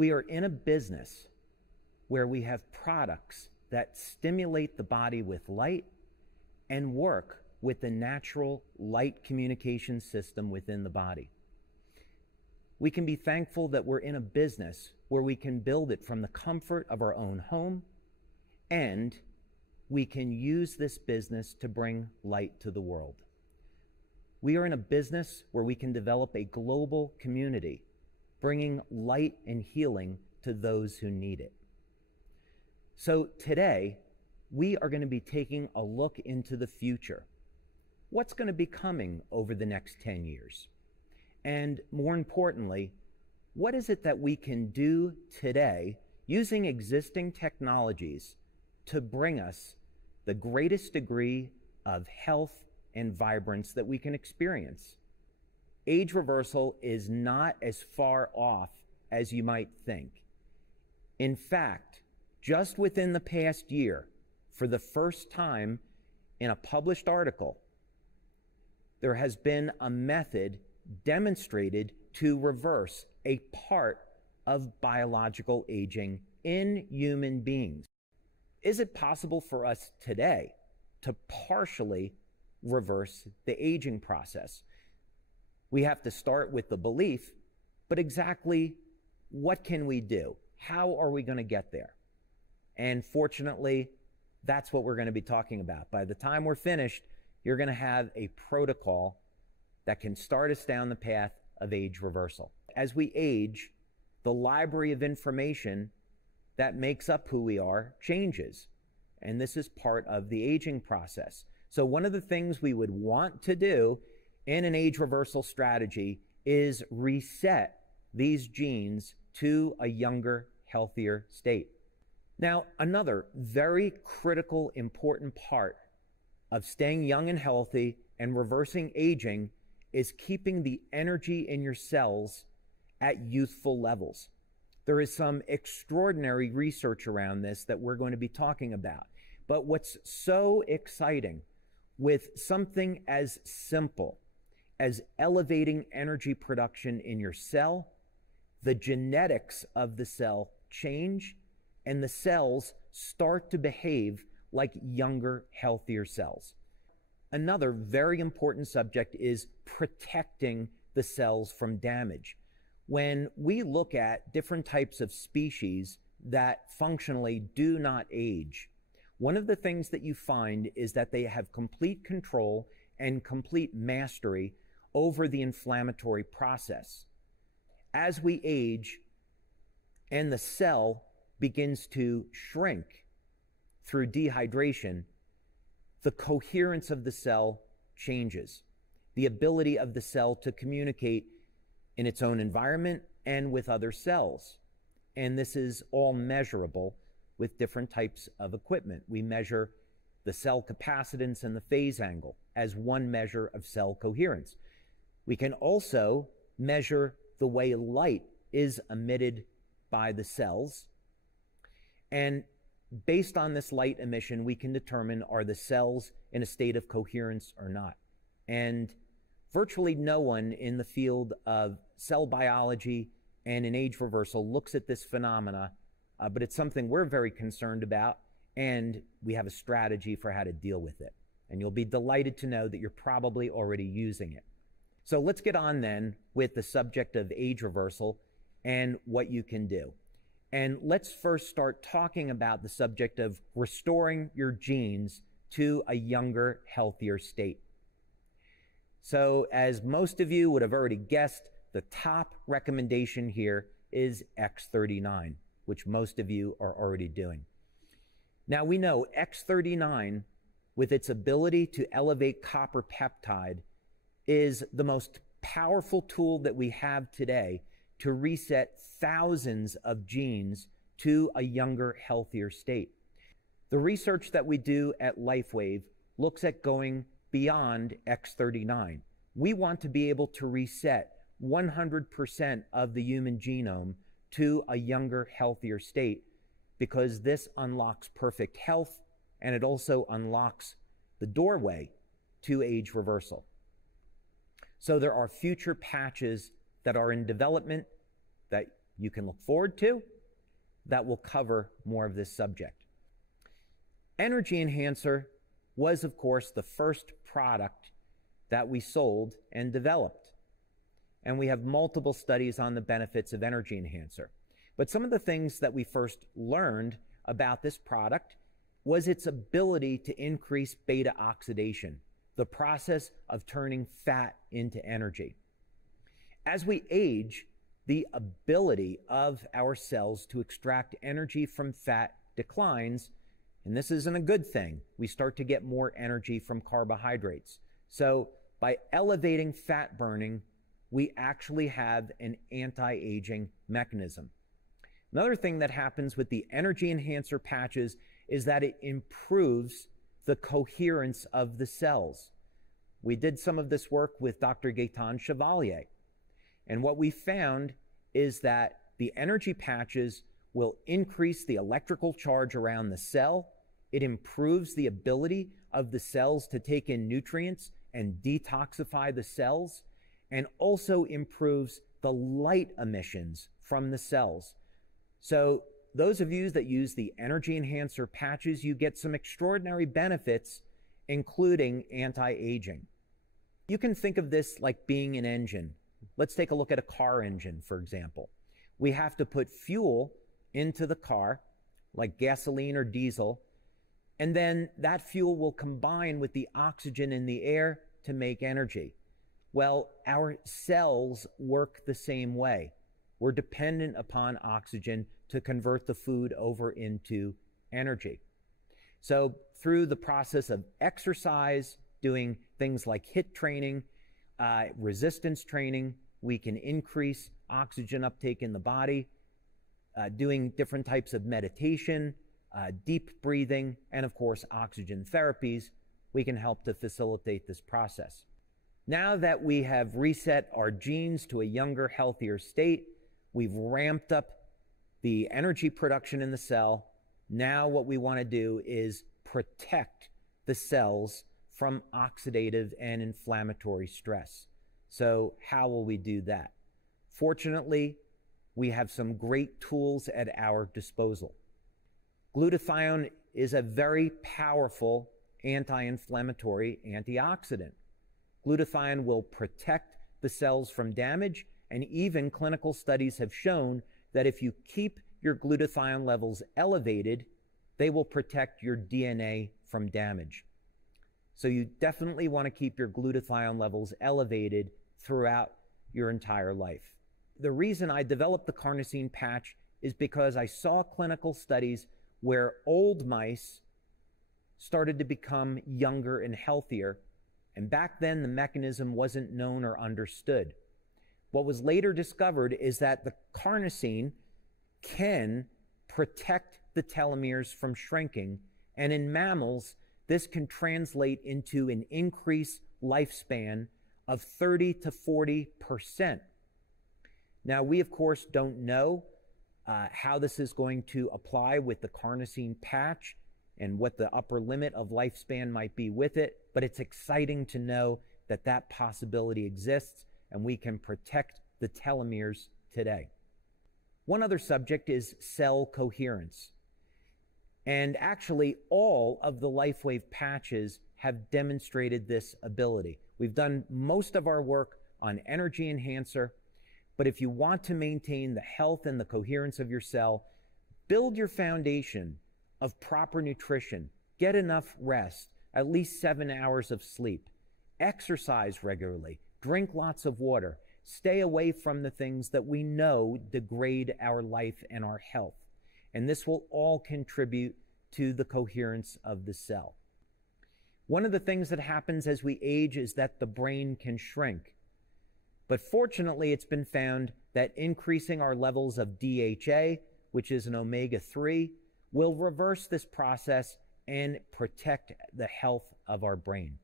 We are in a business where we have products that stimulate the body with light and work with the natural light communication system within the body. We can be thankful that we're in a business where we can build it from the comfort of our own home, and we can use this business to bring light to the world. We are in a business where we can develop a global community, bringing light and healing to those who need it. So today, we are going to be taking a look into the future. What's going to be coming over the next 10 years? And more importantly, what is it that we can do today using existing technologies to bring us the greatest degree of health and vibrance that we can experience? Age reversal is not as far off as you might think. In fact, just within the past year, for the first time in a published article, there has been a method demonstrated to reverse a part of biological aging in human beings. Is it possible for us today to partially reverse the aging process? We have to start with the belief, but exactly what can we do? How are we going to get there? And fortunately, that's what we're going to be talking about. By the time we're finished, you're going to have a protocol that can start us down the path of age reversal. As we age, the library of information that makes up who we are changes. And this is part of the aging process. So one of the things we would want to do in an age reversal strategy is reset these genes to a younger, healthier state. Now, another very critical, important part of staying young and healthy and reversing aging is keeping the energy in your cells at youthful levels. There is some extraordinary research around this that we're going to be talking about. But what's so exciting with something as simple as elevating energy production in your cell, the genetics of the cell change, and the cells start to behave like younger, healthier cells. Another very important subject is protecting the cells from damage. When we look at different types of species that functionally do not age, one of the things that you find is that they have complete control and complete mastery over the inflammatory process. As we age and the cell begins to shrink through dehydration, the coherence of the cell changes. The ability of the cell to communicate in its own environment and with other cells. And this is all measurable with different types of equipment. We measure the cell capacitance and the phase angle as one measure of cell coherence. We can also measure the way light is emitted by the cells. And based on this light emission, we can determine, are the cells in a state of coherence or not? And virtually no one in the field of cell biology and in age reversal looks at this phenomena, but it's something we're very concerned about, and we have a strategy for how to deal with it. And you'll be delighted to know that you're probably already using it. So let's get on then with the subject of age reversal and what you can do. And let's first start talking about the subject of restoring your genes to a younger, healthier state. So as most of you would have already guessed, the top recommendation here is X39, which most of you are already doing. Now we know X39, with its ability to elevate copper peptide, is the most powerful tool that we have today to reset thousands of genes to a younger, healthier state. The research that we do at Lifewave looks at going beyond X39. We want to be able to reset 100% of the human genome to a younger, healthier state, because this unlocks perfect health, and it also unlocks the doorway to age reversal. So there are future patches that are in development that you can look forward to that will cover more of this subject. Energy Enhancer was, of course, the first product that we sold and developed. And we have multiple studies on the benefits of Energy Enhancer. But some of the things that we first learned about this product was its ability to increase beta oxidation, the process of turning fat into energy. As we age, the ability of our cells to extract energy from fat declines, and this isn't a good thing. We start to get more energy from carbohydrates. So by elevating fat burning, we actually have an anti-aging mechanism. Another thing that happens with the Energy Enhancer patches is that it improves the coherence of the cells. We did some of this work with Dr. Gaetan Chevalier, and what we found is that the energy patches will increase the electrical charge around the cell. It improves the ability of the cells to take in nutrients and detoxify the cells, and also improves the light emissions from the cells. So those of you that use the Energy Enhancer patches, you get some extraordinary benefits, including anti-aging. You can think of this like being an engine. Let's take a look at a car engine, for example. We have to put fuel into the car, like gasoline or diesel, and then that fuel will combine with the oxygen in the air to make energy. Well, our cells work the same way. We're dependent upon oxygen to convert the food over into energy. So through the process of exercise, doing things like HIIT training, resistance training, we can increase oxygen uptake in the body, doing different types of meditation, deep breathing, and of course oxygen therapies, we can help to facilitate this process. Now that we have reset our genes to a younger, healthier state, we've ramped up the energy production in the cell. Now what we want to do is protect the cells from oxidative and inflammatory stress. So how will we do that? Fortunately, we have some great tools at our disposal. Glutathione is a very powerful anti-inflammatory antioxidant. Glutathione will protect the cells from damage, and even clinical studies have shown that if you keep your glutathione levels elevated, they will protect your DNA from damage. So you definitely want to keep your glutathione levels elevated throughout your entire life. The reason I developed the carnosine patch is because I saw clinical studies where old mice started to become younger and healthier, and back then the mechanism wasn't known or understood. What was later discovered is that the carnosine can protect the telomeres from shrinking, and in mammals, this can translate into an increased lifespan of 30 to 40%. Now, we of course don't know how this is going to apply with the carnosine patch and what the upper limit of lifespan might be with it, but it's exciting to know that that possibility exists and we can protect the telomeres today. One other subject is cell coherence. And actually, all of the Lifewave patches have demonstrated this ability. We've done most of our work on Energy Enhancer, but if you want to maintain the health and the coherence of your cell, build your foundation of proper nutrition, get enough rest, at least 7 hours of sleep, exercise regularly, drink lots of water, stay away from the things that we know degrade our life and our health. And this will all contribute to the coherence of the cell. One of the things that happens as we age is that the brain can shrink. But fortunately, it's been found that increasing our levels of DHA, which is an omega-3, will reverse this process and protect the health of our brain.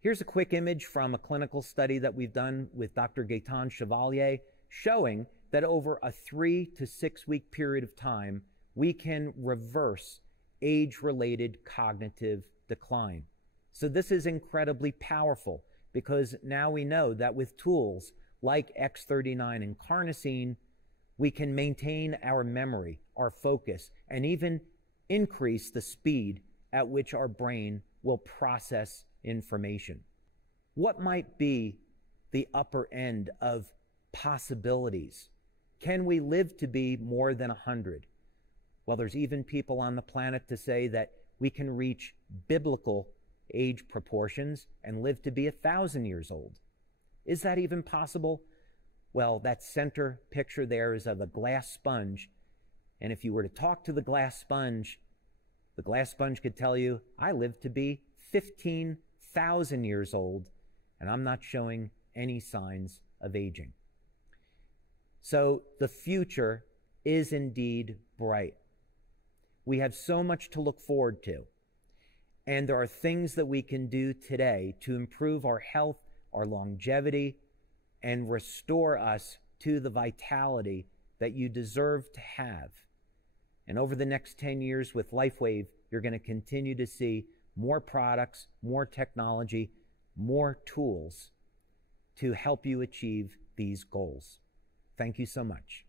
Here's a quick image from a clinical study that we've done with Dr. Gaetan Chevalier, showing that over a 3 to 6 week period of time, we can reverse age-related cognitive decline. So this is incredibly powerful because now we know that with tools like X39 and carnosine, we can maintain our memory, our focus, and even increase the speed at which our brain will process information. What might be the upper end of possibilities? Can we live to be more than 100? Well, there's even people on the planet to say that we can reach biblical age proportions and live to be 1,000 years old. Is that even possible? Well, that center picture there is of a glass sponge. And if you were to talk to the glass sponge could tell you, I live to be 15,000 years old, and I'm not showing any signs of aging. So the future is indeed bright. We have so much to look forward to. And there are things that we can do today to improve our health, our longevity, and restore us to the vitality that you deserve to have. And over the next 10 years with Lifewave, you're going to continue to see more products, more technology, more tools to help you achieve these goals. Thank you so much.